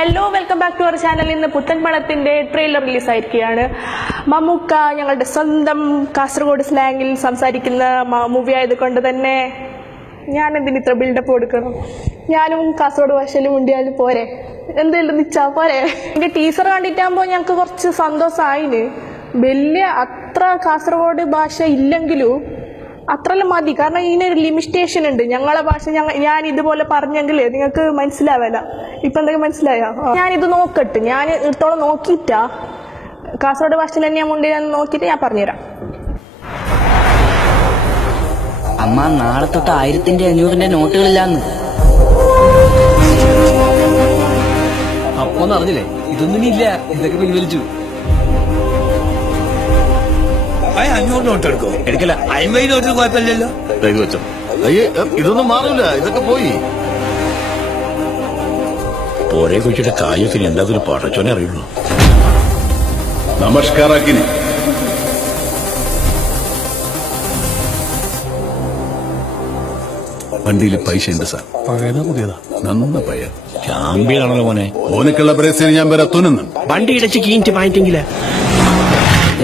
Hello welcome back to our channel. ഇന്ന് പുത്തൻ പണത്തിന്റെ ട്രെയിലർ റിലീസായിരിക്കുകയാണ്. മമ്മൂക്ക ഞങ്ങളുടെ സ്വന്തം കാസർഗോഡ് സ്ലാങ്ങിൽ സംസാരിക്കുന്ന മൂവി ആയതുകൊണ്ട് തന്നെ ഞാൻ എന്തിന് ഇത്ര ബിൽഡപ്പ് കൊടുക്കണം? ഞാനും കാസർഗോഡ് ഭാഷയിൽ മുണ്ടിയാലും പോരെ, എന്തെങ്കിലും നിച്ചാ പോരെ. എന്റെ ടീച്ചർ കണ്ടിട്ടാകുമ്പോൾ ഞങ്ങൾക്ക് കുറച്ച് സന്തോഷമായിന്. വലിയ അത്ര കാസർഗോഡ് ഭാഷ ഇല്ലെങ്കിലും അത്രയെല്ലാം മതി. കാരണം ഇതിനൊരു ലിമിറ്റേഷൻ ഉണ്ട്. ഞങ്ങളെ ഭാഷ ഞാൻ ഇതുപോലെ പറഞ്ഞെങ്കിൽ നിങ്ങൾക്ക് മനസ്സിലാവല്ല. ഇപ്പൊ എന്തെങ്കിലും മനസ്സിലായോ? ഞാനിത് നോക്കട്ടെ, ഞാൻ ഇടത്തോളം നോക്കിയിട്ടാ കാസർഗോഡ് ഭാഷയിൽ തന്നെയാ മുണ്ടി നോക്കിയിട്ട് ഞാൻ പറഞ്ഞുതരാം. അമ്മ നാളെ തൊട്ട് 1500 നോട്ടുകളില്ലാന്ന്. അപ്പൊന്ന് അറിഞ്ഞില്ലേ? ഇതൊന്നും ഇല്ല, ഇതൊക്കെ പിൻവലിച്ചു. 500 നോട്ട് എടുക്കോ? എടുക്കല. 50 നോട്ടിന് കുഴപ്പമില്ലല്ലോ. വെച്ചോ. അയ്യേ, ഇതൊന്നും മാറില്ല, ഇതൊക്കെ പോയി. പോരെ കുഴിച്ചിട്ട് കായൊക്കെ എന്താ പടച്ചോനെ അറിയുള്ളൂ. നമസ്കാരാക്കിന് വണ്ടിയിൽ പൈസ ഉണ്ട് സാർ. പഴയതാ പുതിയതാ? നന്ന പയ്യ ചാമ്പ്യനാണല്ലോ മോനെ. ഓനക്കുള്ള പ്രേസിന് ഞാൻ വരെ തുന്നുന്നു. വണ്ടി ഇടച്ച് കീഞ്ഞിട്ട് വാങ്ങിട്ടെങ്കില.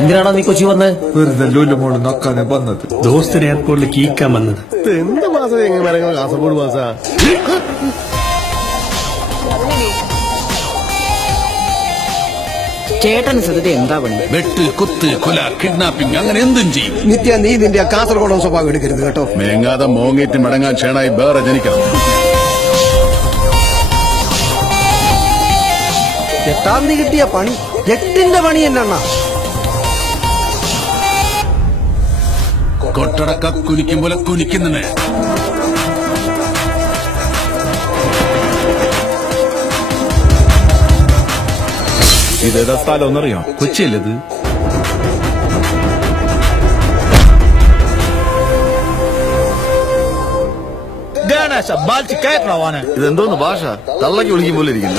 എന്തിനാണോ നീ കൊച്ചി വന്നത്? വെറുതെ ലൂല് മോള് നോക്കാനെ വന്നത്. ദോസ്തര് എയർപോർട്ടിൽ കീക്കാൻ വന്നത്. എന്ത് മാസം എങ്ങനെ മരങ്ങൾ കാസർഗോഡ് മാസ ചേട്ടന് സത്യത എന്താ പണി? വെട്ട്, കുത്ത്, കൊല, കിഡ്നാപ്പിംഗ്, അങ്ങനെ എന്തും ചെയ്യും. നിത്യ നീ നിന്റെ കാസർഗോഡ് സ്വഭാവം എടുക്കരുത് കേട്ടോ. മേങ്ങാതെ മോങ്ങിയിട്ട് മടങ്ങാൻ ക്ഷേണായി വേറെ ജനിക്കണം. എട്ടാം തീയതി കിട്ടിയ പണി 8ന്റെ പണി എന്നാ? കൊട്ടടക്ക കുനിക്കും പോലെ കുനിക്കുന്നേ. ഇതേതാ സ്ഥലം ഒന്നറിയോ? കൊച്ചിയല്ലത്. ഇതെന്തോന്ന് ഭാഷ? തള്ളക്ക് വിളിക്കും പോലെ ഇരിക്കുന്നു.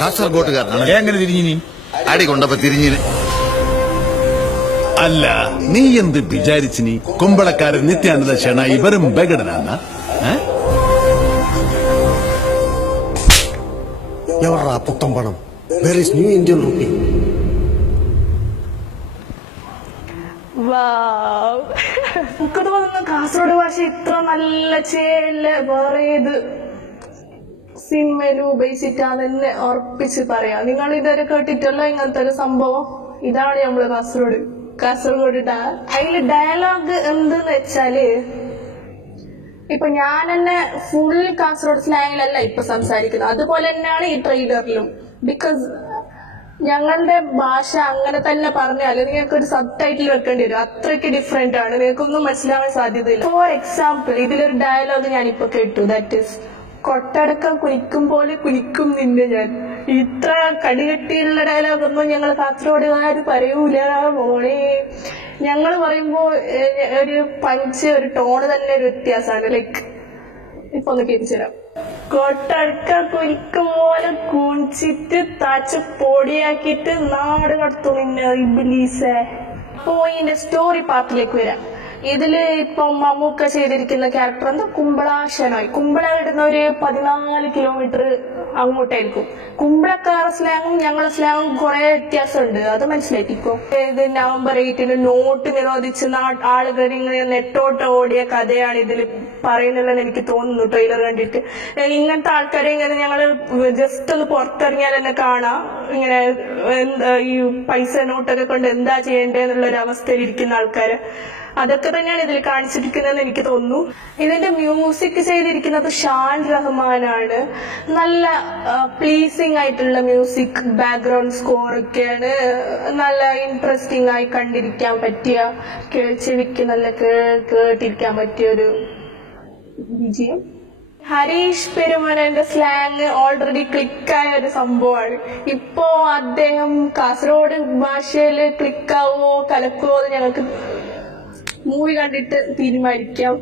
കാസർഗോട്ടുകാരനാണ്. എങ്ങനെ തിരിഞ്ഞു നീ? അടി കൊണ്ടപ്പോ തിരിഞ്ഞിന്. അല്ല, നീ എന്ത് വിചാരിച്ചു? നീ കുമ്പളക്കാരൻ നിത്യാനന്ദ ക്ഷണായി വെറും ബഗടനാന്ന? എവറാ പുത്തം പണം? Where is new Indian rupee? എനിക്ക് തോന്നുന്നു കാസർഗോഡ് ഭാഷ ഇത്ര നല്ല ചേല വേറെ ഏത് സിനിമയിലും ഉപയോഗിച്ചിട്ടാണെന്ന് ഉറപ്പിച്ച് പറയാം. നിങ്ങൾ ഇതുവരെ കേട്ടിട്ടല്ലോ ഇങ്ങനത്തെ ഒരു സംഭവം? ഇതാണ് നമ്മള് കാസർഗോഡ് അതില് ഡയലോഗ് എന്തെന്ന് വെച്ചാല്, ഇപ്പൊ ഞാൻ തന്നെ ഫുൾ കാസർഗോഡ് സ്ലാങ്ങിലല്ല ഇപ്പൊ സംസാരിക്കുന്നത്. അതുപോലെ തന്നെയാണ് ഈ ട്രെയിലറിലും. ബിക്കോസ് ഞങ്ങളുടെ ഭാഷ അങ്ങനെ തന്നെ പറഞ്ഞാല് നിങ്ങൾക്ക് ഒരു സബ് ടൈറ്റിൽ വെക്കേണ്ടി വരും. അത്രയ്ക്ക് ഡിഫറെന്റ് ആണ്, നിങ്ങൾക്കൊന്നും മനസ്സിലാവാൻ സാധ്യതയില്ല. ഫോർ എക്സാമ്പിൾ, ഇതിലൊരു ഡയലോഗ് ഞാനിപ്പോ കേട്ടു. ദാറ്റ് ഈസ്, കൊട്ടടക്കം കുനിക്കും പോലെ കുനിക്കും നിന്നെ ഞാൻ. ഇത്ര കടികെട്ടിയുള്ള ഡയലോഗൊന്നും ഞങ്ങൾ കാസർഗോഡുകാർ പറയൂല മോളെ. ഞങ്ങൾ പറയുമ്പോ ഒരു പഞ്ച്, ഒരു ടോണ് തന്നെ ഒരു വ്യത്യാസമാണ്. ലൈക്ക് ഇപ്പൊ ഒന്ന് കേൾപ്പിച്ചുതരാം. കൊട്ടടക്ക കുനിക്കും പോലെ കുനിച്ചിട്ട് തച്ച് പൊടിയാക്കിയിട്ട് നാട് കടത്തു നിന്നെ ഇബ്ലീസേ. അപ്പോ ഇതിന്റെ സ്റ്റോറി പാർട്ടിലേക്ക് വരാം. ഇതില് ഇപ്പൊ മമ്മൂക്ക ചെയ്തിരിക്കുന്ന ക്യാരക്ടർ എന്താ? കുമ്പള ഷെനോയ്. കുമ്പള ഇടുന്ന ഒരു 14 കിലോമീറ്റർ അങ്ങോട്ടായിരിക്കും. കുമ്പളക്കാര സ്ലാങ്ങും ഞങ്ങളുടെ സ്ലാങ്ങും കുറെ വ്യത്യാസമുണ്ട്, അത് മനസ്സിലാക്കിക്കോ. ഇത് November 8 നോട്ട് നിരോധിച്ച് ആളുകൾ ഇങ്ങനെ നെട്ടോട്ട് ഓടിയ കഥയാണ് ഇതിൽ പറയുന്നുള്ളതെന്ന് എനിക്ക് തോന്നുന്നു ട്രെയിലർ കണ്ടിട്ട്. ഇങ്ങനത്തെ ആൾക്കാരെ ഇങ്ങനെ ഞങ്ങള് ജസ്റ്റ് ഒന്ന് പുറത്തിറങ്ങിയാൽ തന്നെ കാണാം, ഇങ്ങനെ ഈ പൈസ നോട്ടൊക്കെ കൊണ്ട് എന്താ ചെയ്യേണ്ടതെന്നുള്ള ഒരു അവസ്ഥയിൽ ഇരിക്കുന്ന ആൾക്കാര്. അതൊക്കെ തന്നെയാണ് ഇതിൽ കാണിച്ചിരിക്കുന്നതെന്ന് എനിക്ക് തോന്നുന്നു. ഇതിന്റെ മ്യൂസിക് ചെയ്തിരിക്കുന്നത് ഷാൻ റഹ്മാനാണ്. നല്ല പ്ലീസിങ് ആയിട്ടുള്ള മ്യൂസിക്, ബാക്ക്ഗ്രൗണ്ട് സ്കോർ ഒക്കെയാണ്. നല്ല ഇൻട്രസ്റ്റിംഗ് ആയി കണ്ടിരിക്കാൻ പറ്റിയ, ചെവിക്ക് നല്ല കേട്ടിരിക്കാൻ പറ്റിയ ഒരു വിജയം. ഹരീഷ് പെരുമനന്റെ സ്ലാങ് ഓൾറെഡി ക്ലിക്കായ ഒരു സംഭവമാണ്. ഇപ്പോ അദ്ദേഹം കാസർഗോഡ് ഭാഷയില് ക്ലിക്കാവോ കലക്കുവോ എന്ന് ഞങ്ങൾക്ക് മൂവി കണ്ടിട്ട് തീരുമാനിക്കാം.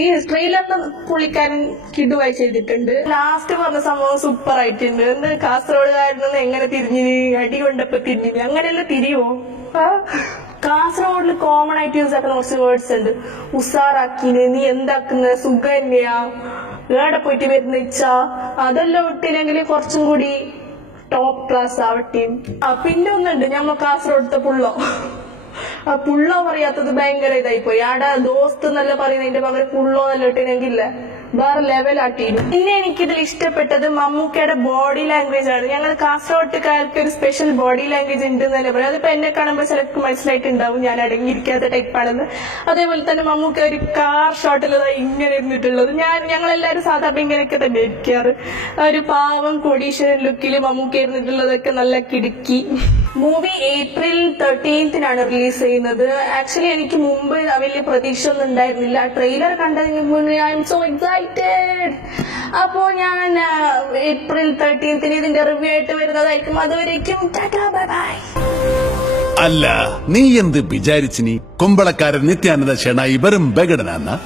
ഈ ട്രെയിലറിന് പുള്ളിക്കാരൻ കിടുവായി ചെയ്തിട്ടുണ്ട്. ലാസ്റ്റ് പറഞ്ഞ സംഭവം സൂപ്പർ ആയിട്ടുണ്ട്. എന്ത് കാസർഗോഡുകാരനൊന്നും എങ്ങനെ തിരിഞ്ഞിന്, അടി കൊണ്ടപ്പോ തിരിഞ്ഞിന്, അങ്ങനെയല്ല തിരിയുമോ? കാസർഗോഡിൽ കോമൺ ആയിട്ട് യൂസ് ആക്കുന്ന കുറച്ച് വേർഡ്സ് ഉണ്ട്. ഉസാറാക്കിന്, നീ എന്താക്കുന്നത്, സുഖന്യ, ഏടെ പോയിട്ട് വരുന്ന ഇച്ചാ അതെല്ലാം വിട്ടില്ലെങ്കിൽ കുറച്ചും കൂടി ടോപ്പ് ക്ലാസ് ആവട്ടെ. പിന്നെ ഒന്നുണ്ട് ഞമ്മ കാസർഗോഡത്തെ പുള്ളോ. ആ പുള്ളോ പറയാത്തത് ഭയങ്കര ഇതായിപ്പോയി. ആടെ ദോസ്ത് എന്നല്ല പറയുന്നതിന്റെ പകരം പുള്ളോ എന്നല്ല ഇട്ടിനെങ്കിൽ വേറെ ലെവലാട്ടിയിരുന്നു. പിന്നെ എനിക്കിതിൽ ഇഷ്ടപ്പെട്ടത് മമ്മൂക്കയുടെ ബോഡി ലാംഗ്വേജ് ആണ്. ഞങ്ങൾ കാസർഗോട്ടുകാർക്ക് ഒരു സ്പെഷ്യൽ ബോഡി ലാംഗ്വേജ് ഉണ്ട് എന്നല്ലേ പറയാം. അതിപ്പോ എന്നെ കാണുമ്പോൾ ചിലർക്ക് മനസ്സിലായിട്ടുണ്ടാവും ഞാൻ അടങ്ങിയിരിക്കാത്ത ടൈപ്പാണെന്ന്. അതേപോലെ തന്നെ മമ്മൂക്ക ഒരു കാർ ഷോട്ടിലതാ ഇങ്ങനെ ഇരുന്നിട്ടുള്ളത്. ഞങ്ങളെല്ലാവരും സാധാരണ ഇങ്ങനെയൊക്കെ തന്നെ ഇരിക്കാറ്. ഒരു പാവം കോടീശ്വരൻ ലുക്കിൽ മമ്മൂക്ക ഇരുന്നിട്ടുള്ളതൊക്കെ നല്ല കിടുക്കി. മൂവി April 13th റിലീസ് ചെയ്യുന്നത്. ആക്ച്വലി എനിക്ക് മുമ്പ് വലിയ പ്രതീക്ഷ ഒന്നും ഉണ്ടായിരുന്നില്ല. ട്രെയിലർ കണ്ടതിന് മുന്നേ ഐ എം സോ എക്സൈറ്റഡ്. അപ്പോ ഞാൻ April 13th ഇതിന്റെ റിവ്യൂ ആയിട്ട് വരുന്നതായിരിക്കും. അതുവരേക്കും ടാറ്റാ ബൈ ബൈ. അല്ല, നീ എന്ത് വിചാരിച്ചിനി? കുമ്പളക്കാരൻ നിത്യാനന്ദ ഷെണായി വെറും ബഗടനാന്ന?